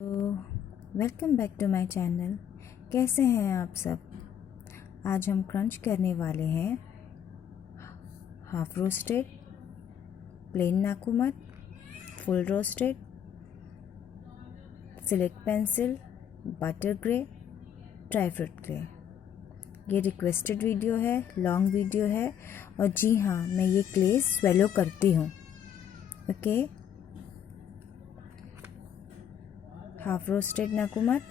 तो welcome back to my channel. कैसे हैं आप सब। आज हम क्रंच करने वाले हैं हाफ रोस्टेड, प्लेन नाकुमत, full roasted, select pencil, butter grey, dry fruit grey. ये रिक्वेस्टेड वीडियो है, लॉन्ग वीडियो है और जी हाँ, मैं ये क्ले स्वेलो करती हूँ। ओके, हाफ रोस्टेड नाकुमत,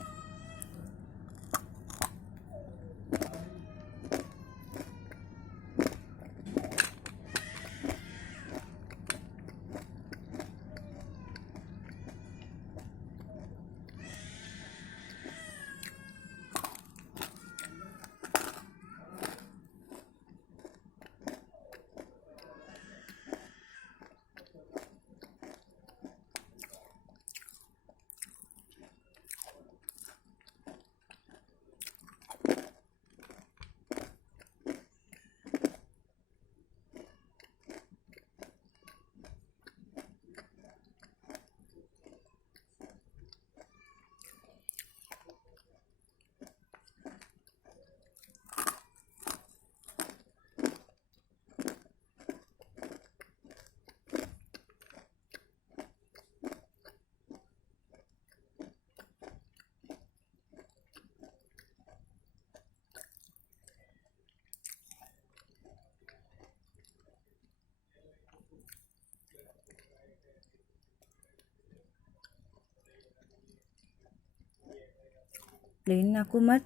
प्लेन नाकुमत,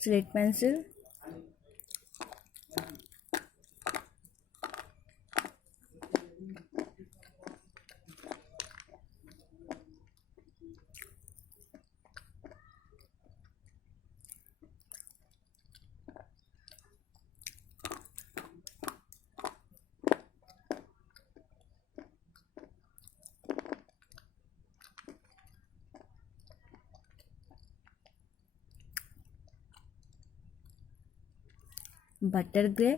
सिलेक्ट पेंसिल, बटर ग्रे,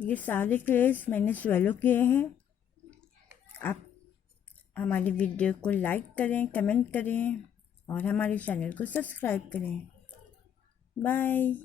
ये सारे क्रेज़ मैंने स्वेलो किए हैं। आप हमारी वीडियो को लाइक करें, कमेंट करें और हमारे चैनल को सब्सक्राइब करें। बाय।